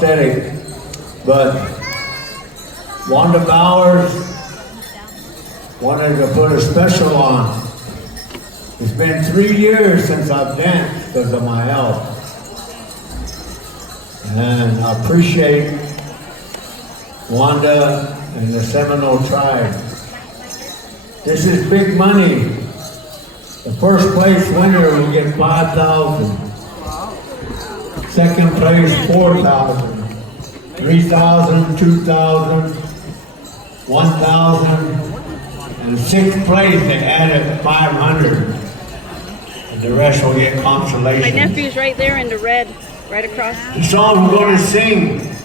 prosthetic. But Wanda Bowers wanted to put a special on. It's been 3 years since I've danced because of my health. And I appreciate Wanda and the Seminole tribe. This is big money. The first place winner will get $5,000. Second place, $4,000. $3,000, $2,000, $1,000, and sixth place they added $500. And the rest will get consolation. My nephew's right there in the red, right across. The song I'm going to sing,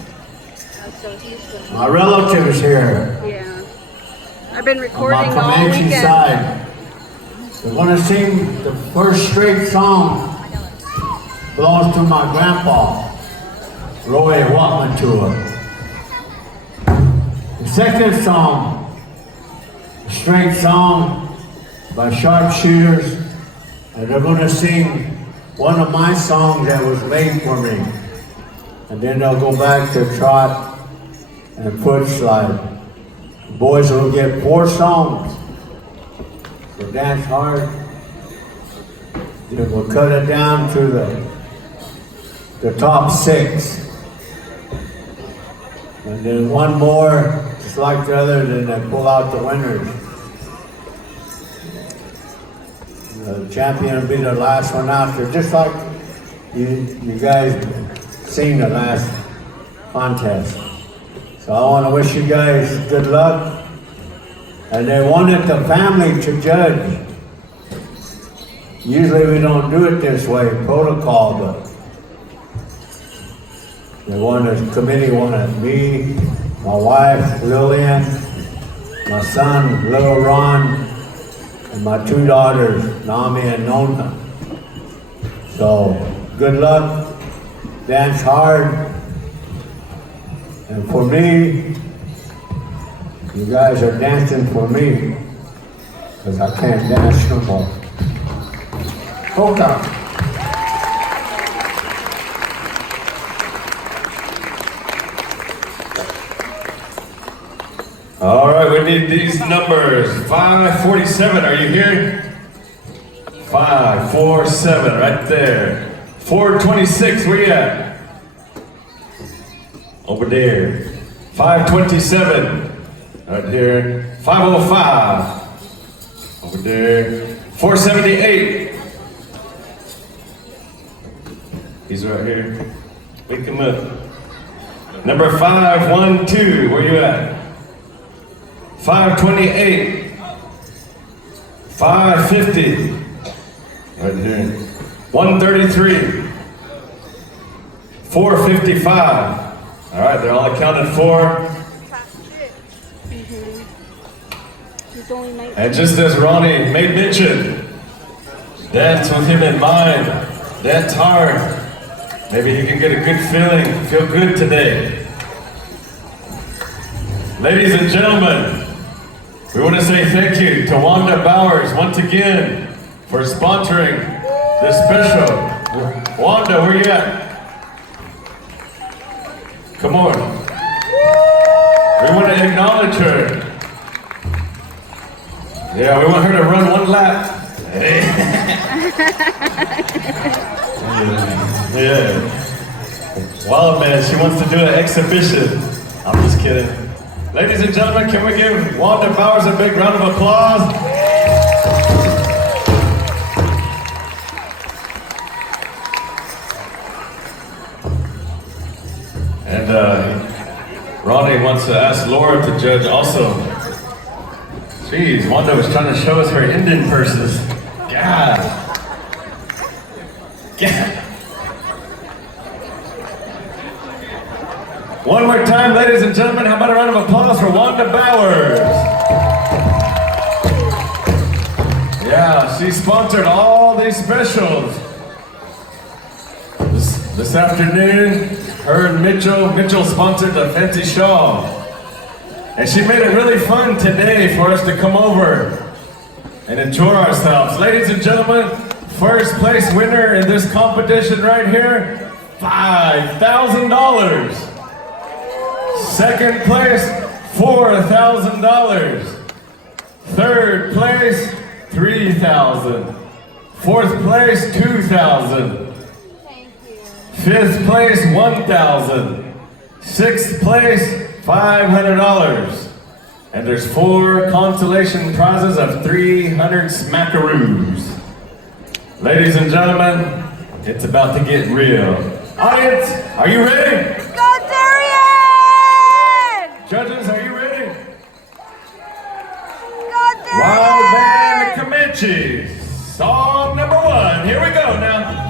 my relatives here. Yeah. I've been recording on my all Comanche weekend. side. We're going to sing the first straight song. Belongs to my grandpa, Roy Watman tour. The second song, a straight song by Sharpshooters, and they're going to sing one of my songs that was made for me. And then they'll go back to trot and foot slide. The boys will get 4 songs. So dance hard. Then we'll cut it down to the top 6. And then one more, just like the other, then they pull out the winners. The champion will be the last one out there, just like you guys seen the last contest. So I want to wish you guys good luck. And they wanted the family to judge. Usually we don't do it this way, protocol, but the committee wanted me, my wife, Lillian, my son, little Ron, and my 2 daughters, Nami and Nona. So, good luck, dance hard, and for me, you guys are dancing for me, because I can't dance no more. Polka. All right, we need these numbers. 547, are you here? 547, right there. 426, where you at? Over there. 527, right here. 505, over there. 478. He's right here. Wake him up. Number 512, where you at? 528, 550, right here, 133, 455. All right, they're all accounted for. And just as Ronnie made mention, dance with him in mind, dance hard. Maybe you can get a good feeling, feel good today. Ladies and gentlemen, we want to say thank you to Wanda Bowers once again for sponsoring this special. Wanda, where you at? Come on. We want to acknowledge her. Yeah, we want her to run 1 lap. Yeah. Wild man, she wants to do an exhibition. I'm just kidding. Ladies and gentlemen, can we give Wanda Bowers a big round of applause? And Ronnie wants to ask Laura to judge also. Jeez, Wanda was trying to show us her Indian purses. God. God. One more time, ladies and gentlemen, how about a round of applause for Wanda Bowers? Yeah, she sponsored all these specials. This afternoon, her and Mitchell sponsored the fancy shawl. And she made it really fun today for us to come over and enjoy ourselves. Ladies and gentlemen, first place winner in this competition right here, $5,000. $5,000. Second place, $4,000. Third place, $3,000. Fourth place, $2,000. Fifth place, $1,000. Sixth place, $500. And there's 4 consolation prizes of 300 smackaroos. Ladies and gentlemen, it's about to get real. Audience, are you ready? Go Darian! Judges, are you ready? Go Darian! Wild Band Comanches. Song number 1. Here we go now.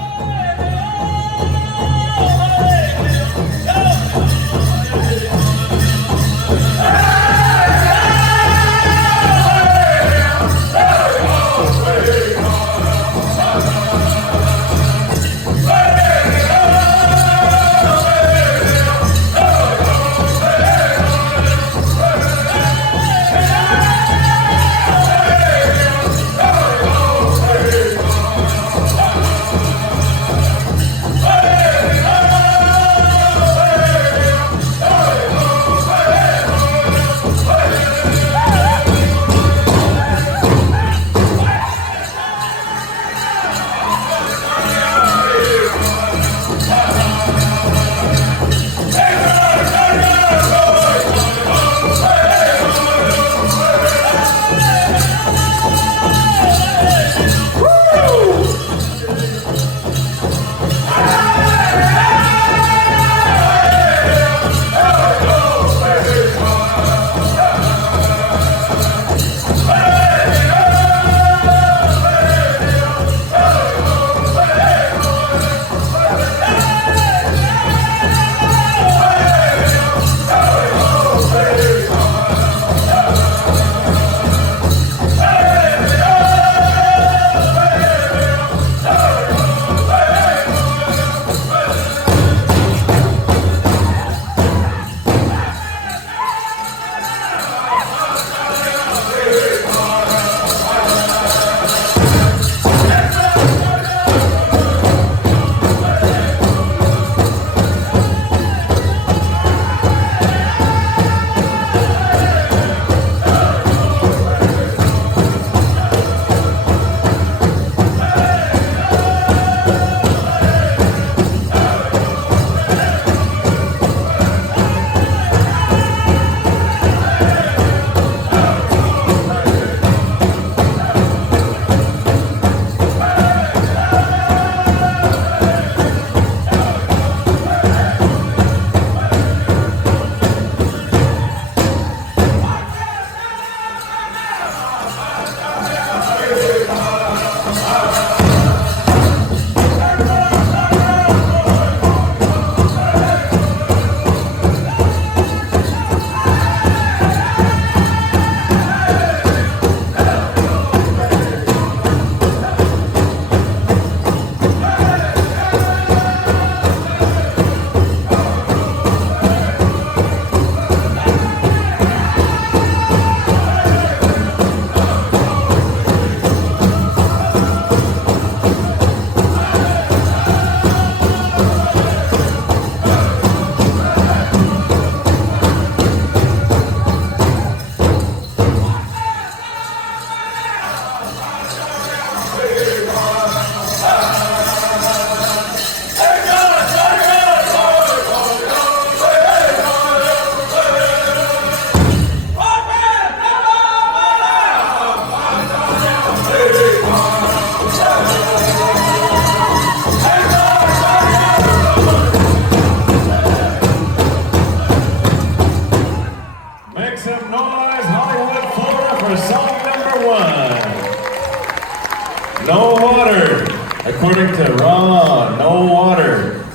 No water. According to Ron, no water.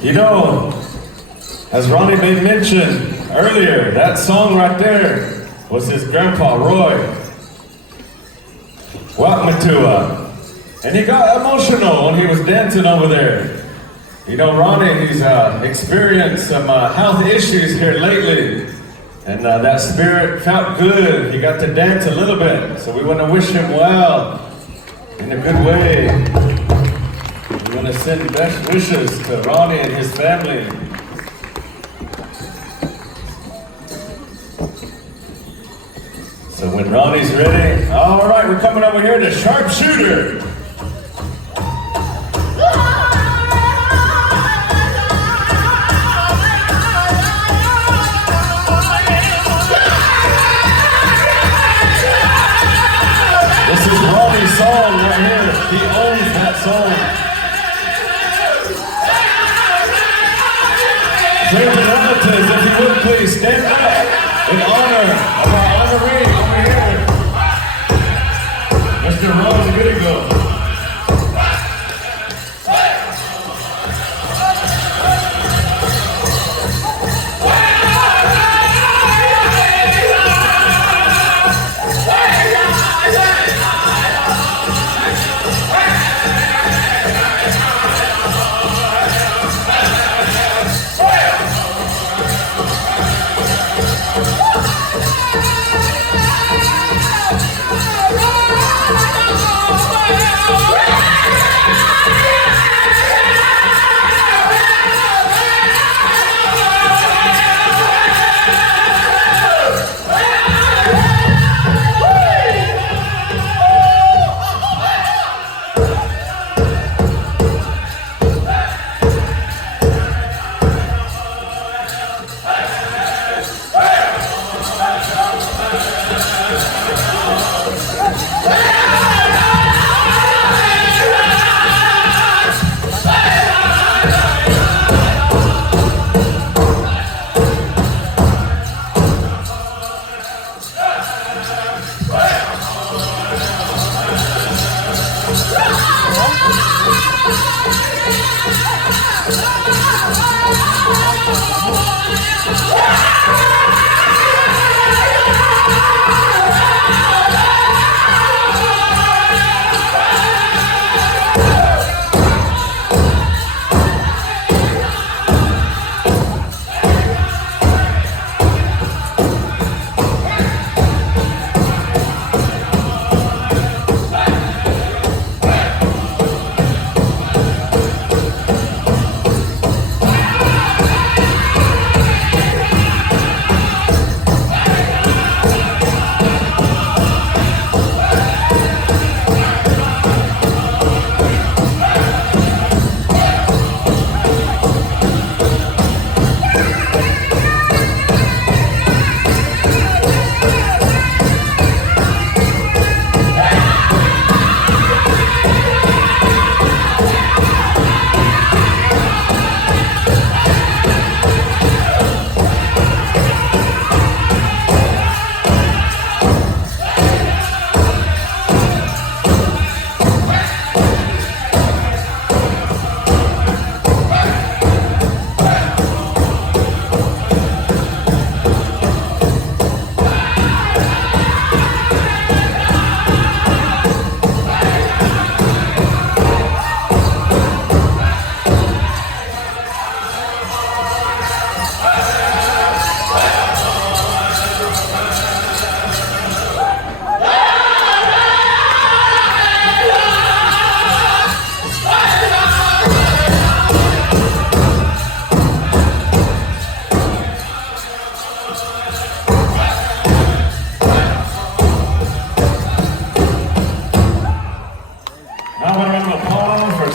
You know, as Ronnie made mention earlier, that song right there was his grandpa, Roy. Wakmatua. And he got emotional when he was dancing over there. You know, Ronnie, he's experienced some health issues here lately. And that spirit felt good. He got to dance a little bit. So we want to wish him well in a good way. We want to send best wishes to Ronnie and his family. So when Ronnie's ready, all right, we're coming over here to Sharpshooter. This is Ronnie's song right here. He owns that song. Friends and relatives, if you would please stand up in honor of our honoree over here, Mr. Ronnie Goodeagle.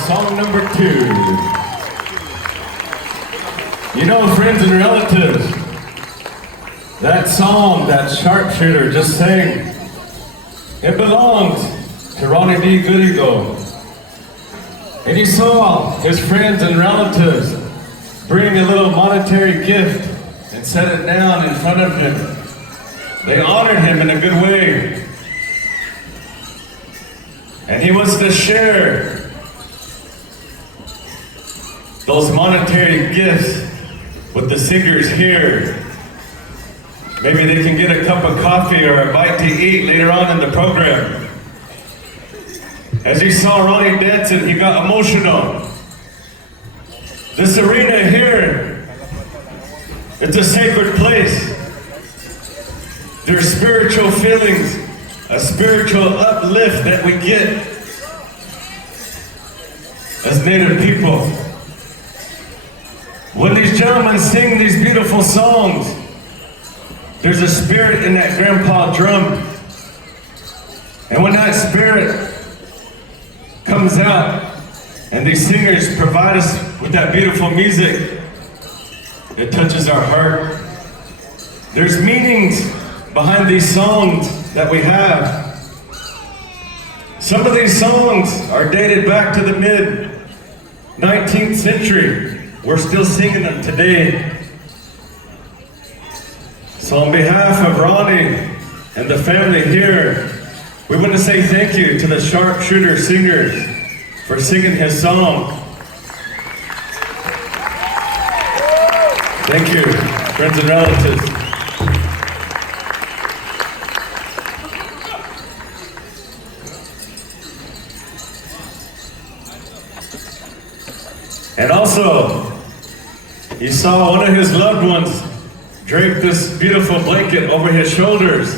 Song number 2. You know, friends and relatives, that song that Sharpshooter just sang, it belongs to Ronnie D. Goodeagle. And he saw his friends and relatives bring a little monetary gift and set it down in front of him. They honored him in a good way. And he wants to share those monetary gifts with the singers here. Maybe they can get a cup of coffee or a bite to eat later on in the program. As you saw Ronnie dancing, he got emotional. This arena here, it's a sacred place. There's spiritual feelings, a spiritual uplift that we get. as Native people. When these gentlemen sing these beautiful songs, there's a spirit in that grandpa drum. And when that spirit comes out and these singers provide us with that beautiful music, it touches our heart. There's meanings behind these songs that we have. Some of these songs are dated back to the mid-19th century. We're still singing them today. So on behalf of Ronnie and the family here, we want to say thank you to the Sharpshooter Singers for singing his song. Thank you, friends and relatives. And also, he saw one of his loved ones drape this beautiful blanket over his shoulders.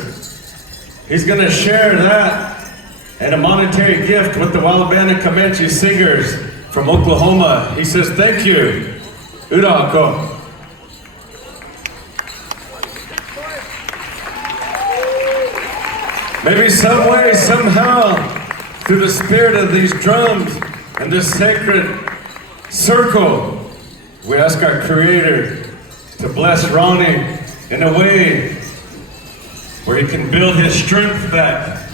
He's going to share that and a monetary gift with the Walabana Comanche singers from Oklahoma. He says, thank you. Goodeagle. Maybe some way, somehow, through the spirit of these drums and this sacred circle, we ask our Creator to bless Ronnie in a way where he can build his strength back,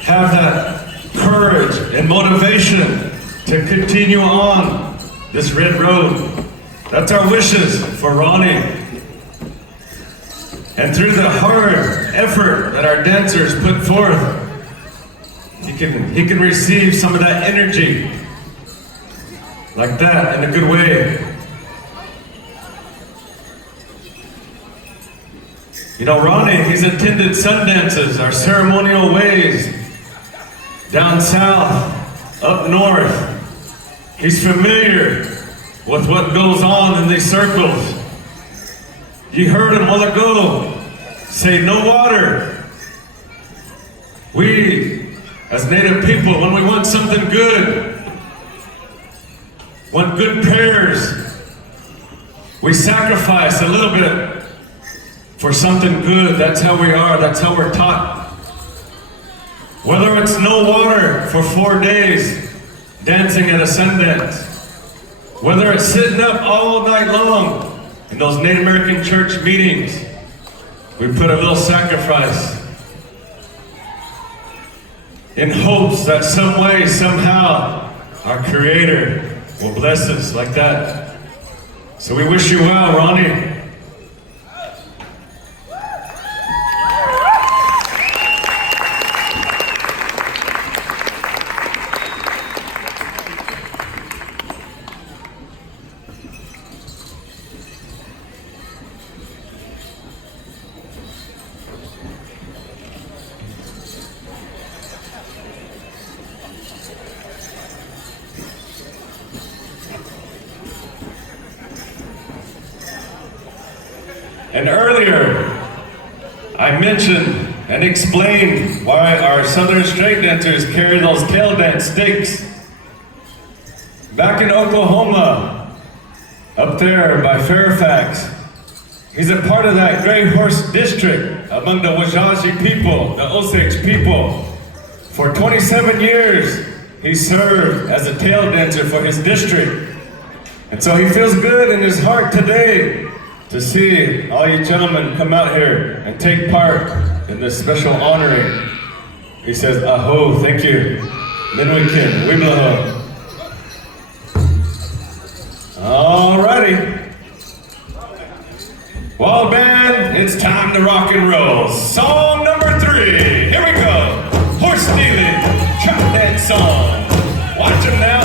have that courage and motivation to continue on this red road. That's our wishes for Ronnie. And through the hard effort that our dancers put forth, he can receive some of that energy like that in a good way. You know, Ronnie, he's attended sun dances, our ceremonial ways, down south, up north. He's familiar with what goes on in these circles. You heard him a while ago say, no water. We, as Native people, when we want something good, want good prayers, we sacrifice a little bit for something good. That's how we are. That's how we're taught. Whether it's no water for 4 days, dancing at a Sundance, whether it's sitting up all night long in those Native American church meetings, we put a little sacrifice in hopes that some way, somehow, our Creator will bless us like that. So we wish you well, Ronnie. And earlier, I mentioned and explained why our Southern straight dancers carry those tail dance sticks. Back in Oklahoma, up there by Fairfax, he's a part of that Gray Horse District among the Wajaji people, the Osage people. For 27 years, he served as a tail dancer for his district. And so he feels good in his heart today to see all you gentlemen come out here and take part in this special honoring. He says, aho, thank you. Minwikin, Wiblaho. Alrighty. Well, band, it's time to rock and roll. Song number 3. Here we go. Horse stealing, trap dance song. Watch them now.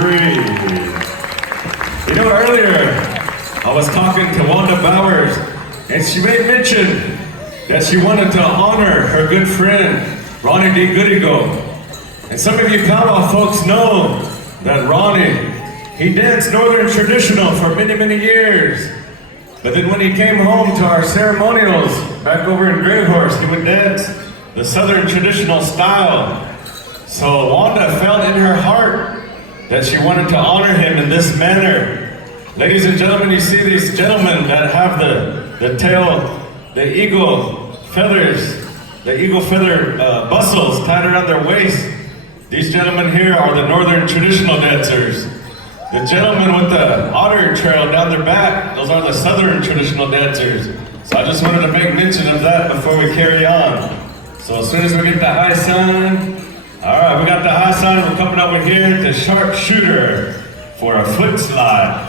breathe. You know, earlier I was talking to Wanda Bowers, and she made mention that she wanted to honor her good friend, Ronnie D. Goodeagle. And some of you Powwow folks know that Ronnie, he danced Northern traditional for many, many years. But then when he came home to our ceremonials back over in Grey Horse, he would dance the Southern traditional style. So Wanda felt in her heart that she wanted to honor him in this manner. Ladies and gentlemen, you see these gentlemen that have the tail, the eagle feathers, the eagle feather bustles tied around their waist. These gentlemen here are the Northern traditional dancers. The gentlemen with the otter trail down their back, those are the Southern traditional dancers. So I just wanted to make mention of that before we carry on. So as soon as we get the high sign, all right, we got the high sign, we're coming over here to sharpshooter for a foot slide.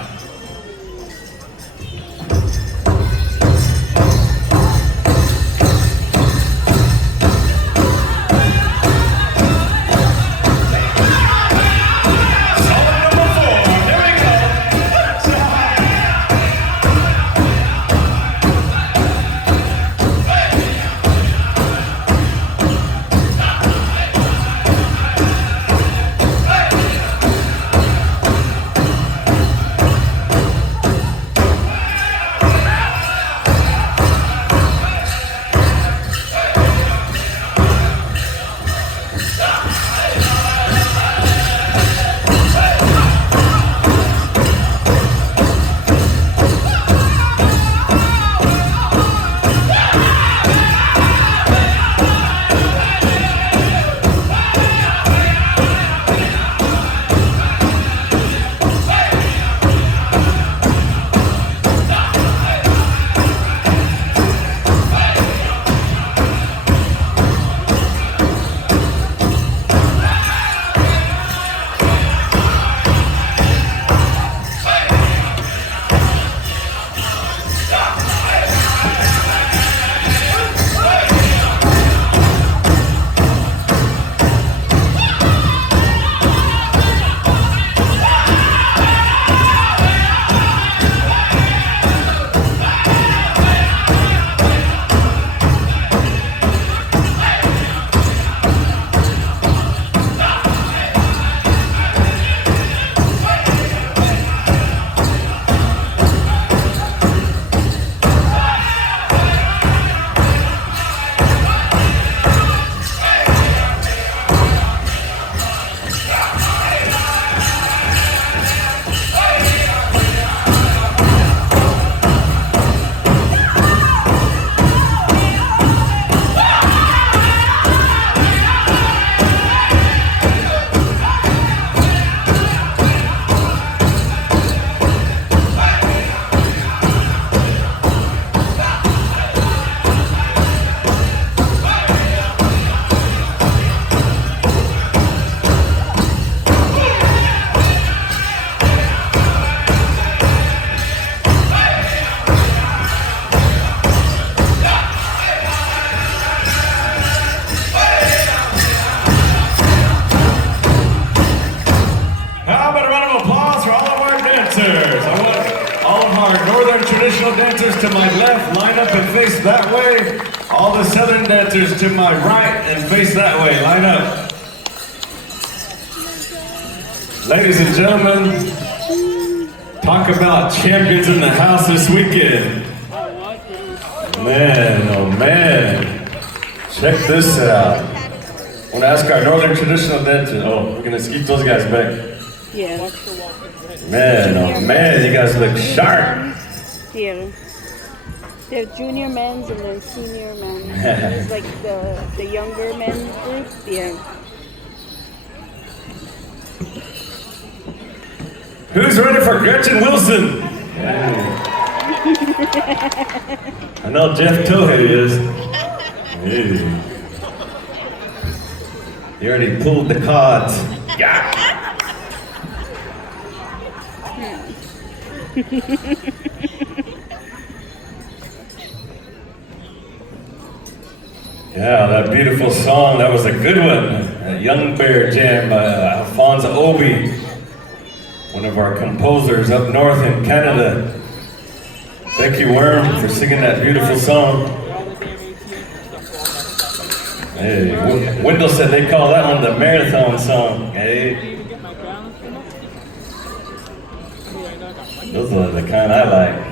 Dancers to my left, line up and face that way. All the Southern dancers to my right and face that way, line up. Ladies and gentlemen, talk about champions in the house this weekend. Man, oh man. Check this out. I want to ask our Northern traditional dancers. Oh, we're going to keep those guys back. Yeah. Man, oh man, you guys look sharp. Yeah. They're junior men's and then senior men's. It's like the younger men's group. Yeah. Who's ready for Gretchen Wilson? I know Jeff Tohey is. Hey. He already pulled the cards. Yeah. Yeah, that beautiful song, that was a good one. A Young Bear Jam by Alphonse Obi. one of our composers up north in Canada. Thank you, Worm, for singing that beautiful song. Hey, Wendell said they call that one the marathon song. Hey. Those are the kind I like.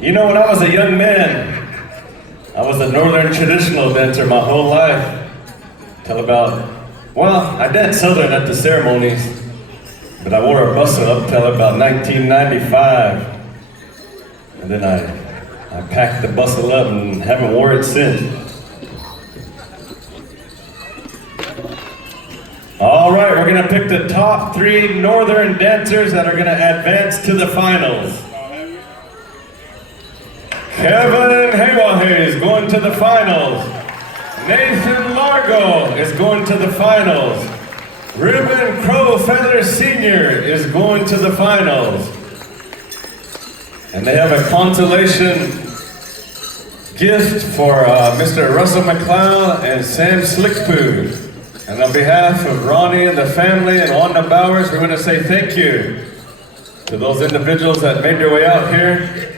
You know, when I was a young man, I was a Northern traditional dancer my whole life. Till about, well, I danced Southern at the ceremonies, but I wore a bustle up till about 1995. And then I packed the bustle up and haven't worn it since. All right, we're gonna pick the top 3 Northern dancers that are gonna advance to the finals. Kevin Haywahe is going to the finals. Nathan Largo is going to the finals. Reuben Crow Feather Sr. is going to the finals. And they have a consolation gift for Mr. Russell McLeod and Sam Slickpoo. And on behalf of Ronnie and the family and Wanda Bowers, we're going to say thank you to those individuals that made their way out here.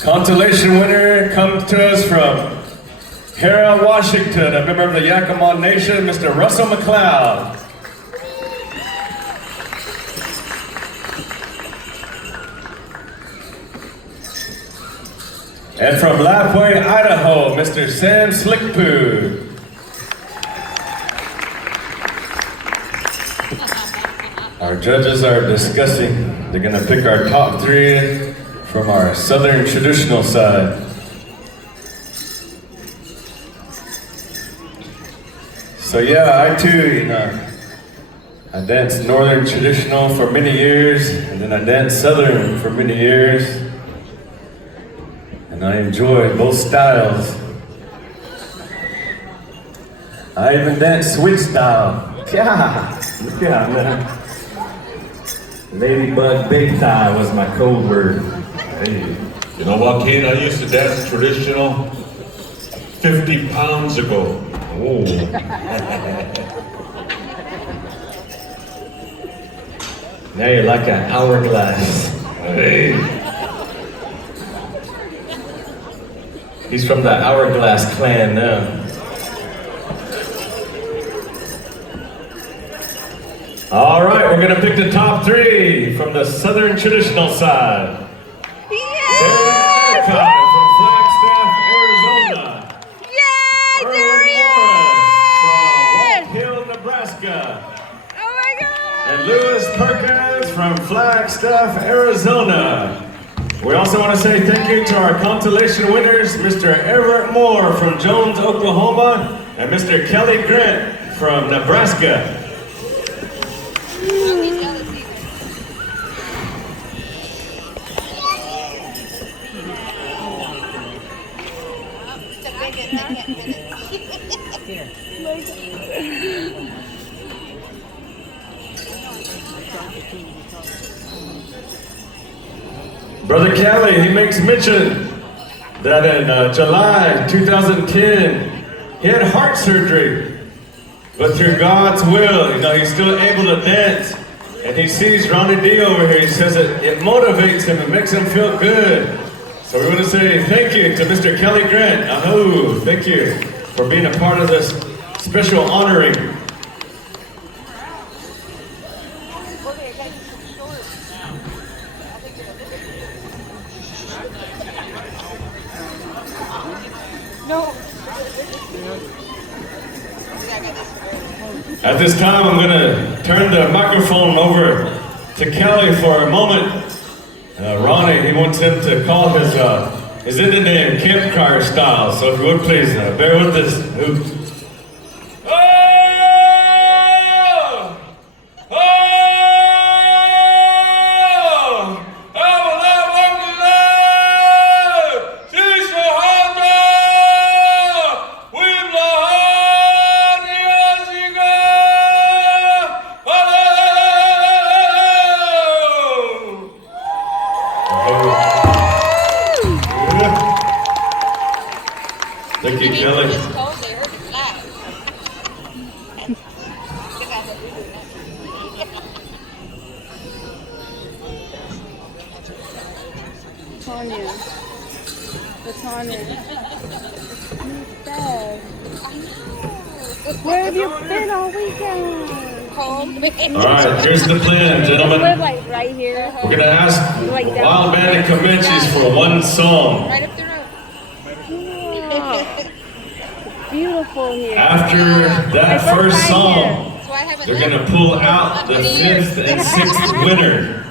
Consolation winner comes to us from Hera, Washington, a member of the Yakima Nation, Mr. Russell McLeod. And from Lapwai, Idaho, Mr. Sam Slickpoo. Our judges are discussing. They're going to pick our top 3 from our Southern traditional side. So yeah, I too, I danced Northern traditional for many years, and then I danced Southern for many years. And I enjoy both styles. I even dance switch style. Yeah, man. Ladybug big thigh was my code word. Hey, you know what, kid? I used to dance traditional 50 pounds ago. Oh. Now you're like an hourglass. Hey. He's from the Hourglass clan now. All right, we're gonna pick the top 3 from the Southern traditional side. Yes! From Flagstaff, Arizona. Yay, Erwin Darius! Morris from Walk Hill, Nebraska. Oh my God! And Lewis Perkins from Flagstaff, Arizona. We also want to say thank you to our consolation winners, Mr. Everett Moore from Jones, Oklahoma, and Mr. Kelly Grant from Nebraska. Brother Kelly, he makes mention that in July 2010, he had heart surgery. But through God's will, he's still able to dance. And he sees Ronnie D over here. He says it motivates him, it makes him feel good. So we want to say thank you to Mr. Kelly Grant. Ahoo, thank you for being a part of this special honoring. No. At this time, I'm going to turn the microphone over to Kelly for a moment. Ronnie, he wants him to call his Indian name camp car style. So if you would please bear with us. Thank you, Kelly. It's cold, they heard it flat. Tanya. Latanya. Dad. Where have you been all weekend? Home. Alright, here's the plan, We gentlemen. live like right here. We're gonna ask Like that. Wild Band of Comanches for one song. Right up the road. Wow. Beautiful here. After that My first first time song, That's why I haven't they're left. gonna pull out the 5th and 6th winner.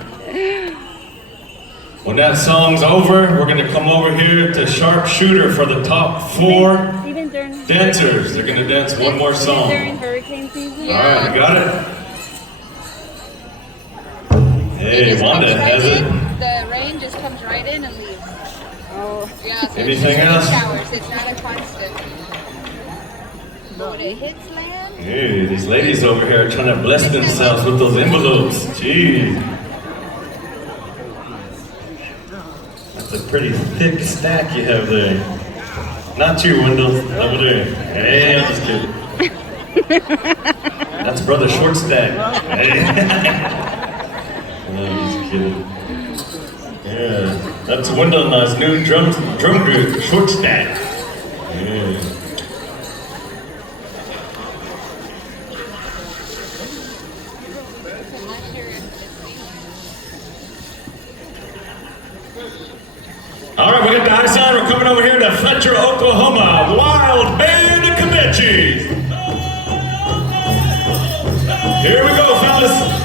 When that song's over, we're gonna come over here to Sharpshooter for the top 4 Even during dancers. They're gonna dance one more song. during hurricane season. Alright, you got it? It Hey, just Wanda comes right has it. in. The rain just comes right in and leaves. Oh. Yeah, so Anything it's just else? showers. It's not a constant. But when it hits land, Hey, these ladies over here are trying to bless themselves with those envelopes. Gee. That's a pretty thick stack you have there. Not you, Wendell. Over there. Hey, I'm just kidding. That's Brother Short Stack. Hey. Oh, he's kidding. Yeah, that's Wendell and I's new drum group, Short Stack. Yeah. last year it's All right, we got the ice on. We're coming over here to Fletcher, Oklahoma. Wild Band of Comanches. Here we go, fellas.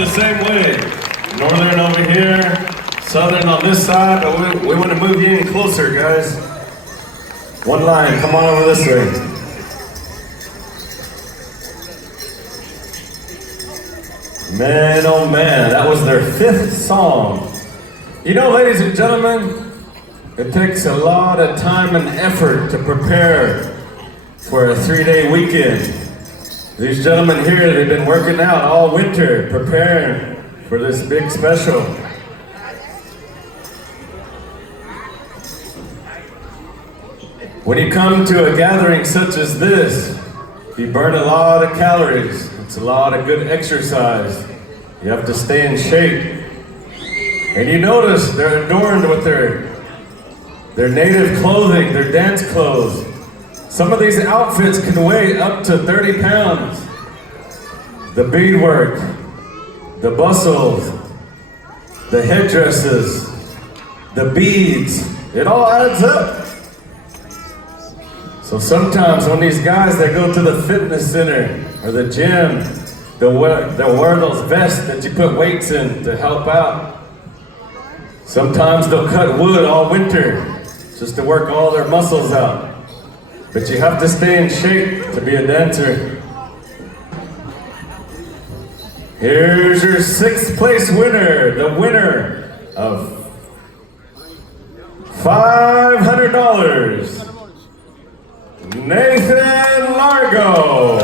the same way. Northern over here, southern on this side, but we want to move you in closer, guys. One line, come on over this way. Man, oh man, that was their 5th song. You know, ladies and gentlemen, it takes a lot of time and effort to prepare for a 3-day weekend. These gentlemen here, they've been working out all winter, preparing for this big special. When you come to a gathering such as this, you burn a lot of calories. It's a lot of good exercise. You have to stay in shape. And you notice they're adorned with their native clothing, their dance clothes. Some of these outfits can weigh up to 30 pounds. The beadwork, the bustles, the headdresses, the beads, it all adds up. So sometimes when these guys, they go to the fitness center or the gym, they'll wear those vests that you put weights in to help out. Sometimes they'll cut wood all winter just to work all their muscles out. But you have to stay in shape to be a dancer. Here's your 6th place winner, the winner of $500. Nathan Largo.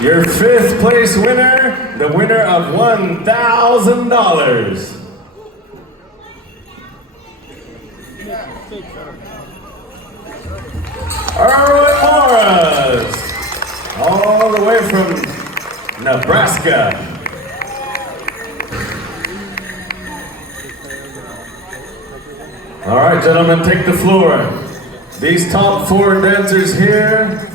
Your 5th place winner, the winner of $1,000. Erwin Morris, all the way from Nebraska. All right, gentlemen, take the floor. These top 4 dancers here,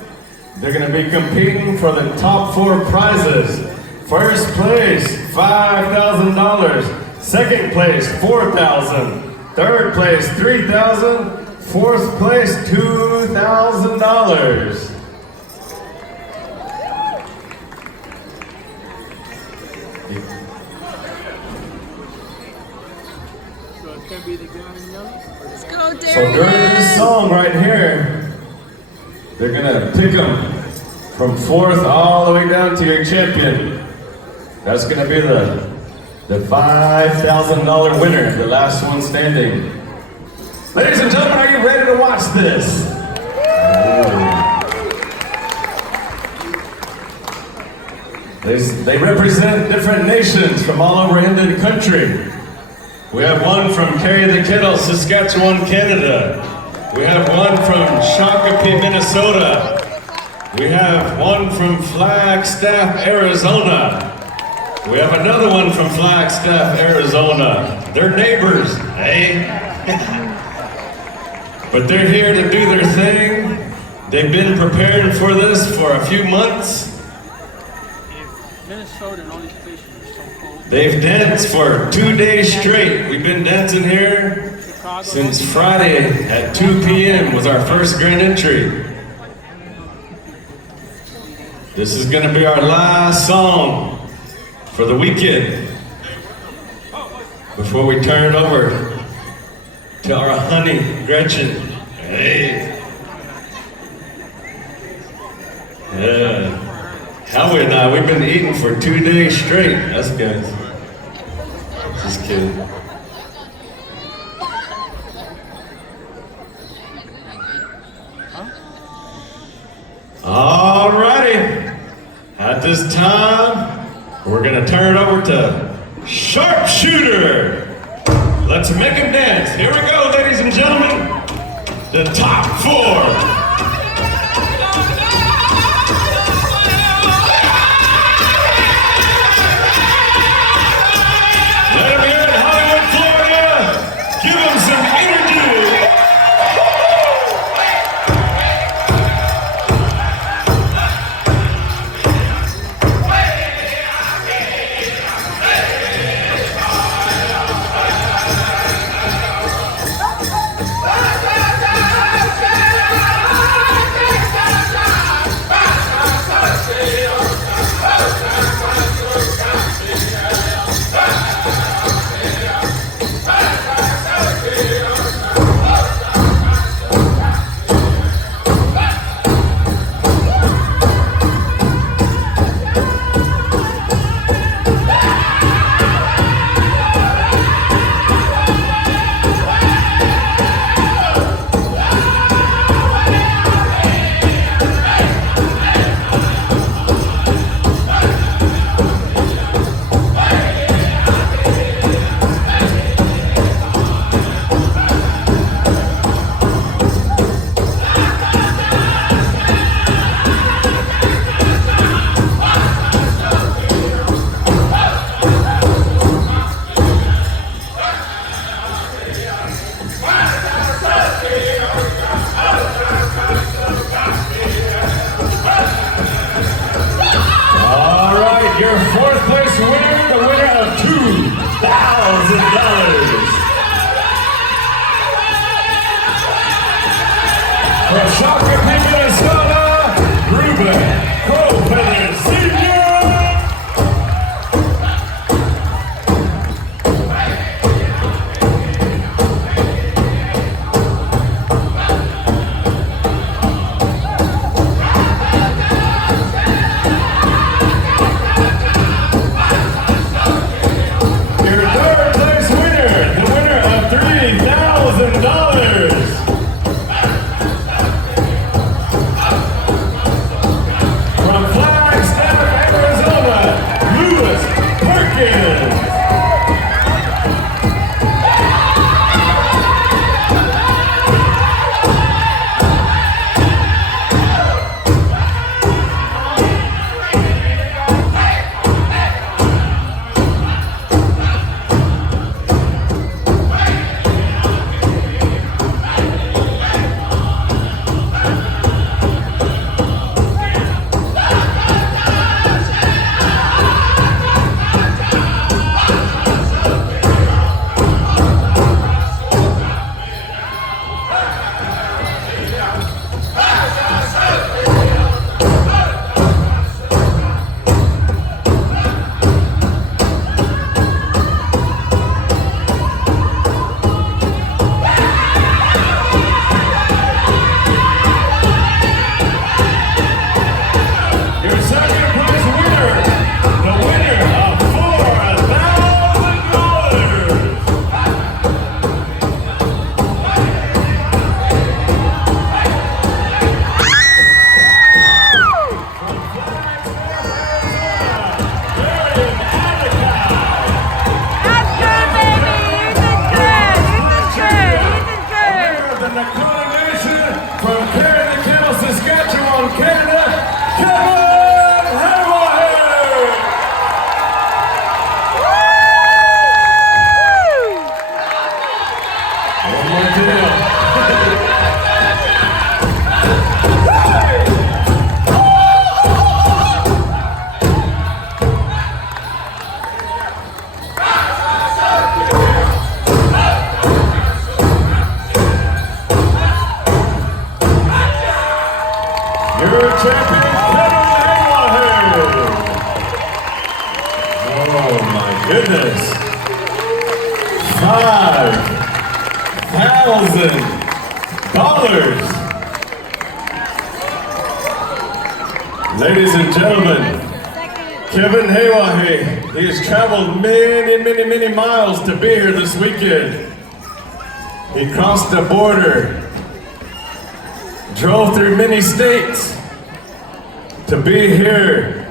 they're gonna be competing for the top 4 prizes. First place, $5,000. Second place, $4,000. Third place, $3,000. Fourth place, $2,000. Let's go, So Darren. during this song right here, they're gonna pick them from 4th all the way down to your champion. That's gonna be the $5,000 winner, the last one standing. Ladies and gentlemen, are you ready to watch this? They represent different nations from all over Indian country. We have one from Carry the Kettle, Saskatchewan, Canada. We have one from Shakopee, Minnesota. We have one from Flagstaff, Arizona. We have another one from Flagstaff, Arizona. They're neighbors, eh? But they're here to do their thing. They've been preparing for this for a few months. They've danced for 2 days straight. We've been dancing here since Friday at 2 p.m. was our first grand entry. This is gonna be our last song for the weekend before we turn it over to our honey, Gretchen. Hey. Yeah. Howie and I, we've been eating for 2 days straight. That's good. Just kidding. Alrighty. At this time, we're gonna turn it over to Sharpshooter. Let's make him dance. Here we go, ladies and gentlemen. The top 4. Let's go. From Shakopee, Minnesota, Ruben Crowfeather Sr. Your third place winner, the winner of $3,000. From Flagstaff, Arizona, Lewis Perkins. Your second prize winner, the winner of $4,000. That's good, baby. You did good. You did good. You did good. The Dakota Nation from Carry the Kennel, Saskatchewan, Canada, Kevin Hayward. One more deal. Your champion, Kevin Hayward. Oh my goodness. $5,000. Ladies and gentlemen, Kevin Hayward, he has traveled many miles to be here this weekend. He crossed the border, drove through many states to be here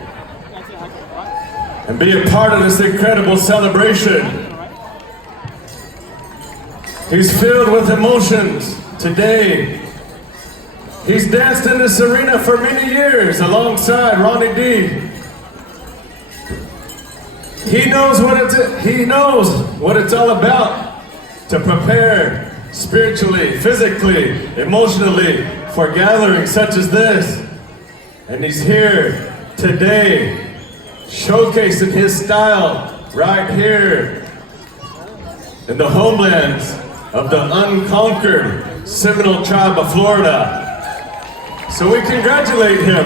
and be a part of this incredible celebration. He's filled with emotions today. He's danced in this arena for many years alongside Ronnie D. He knows what it's all about to prepare spiritually, physically, emotionally for gatherings such as this. And he's here today showcasing his style right here in the homelands of the unconquered Seminole tribe of Florida. So we congratulate him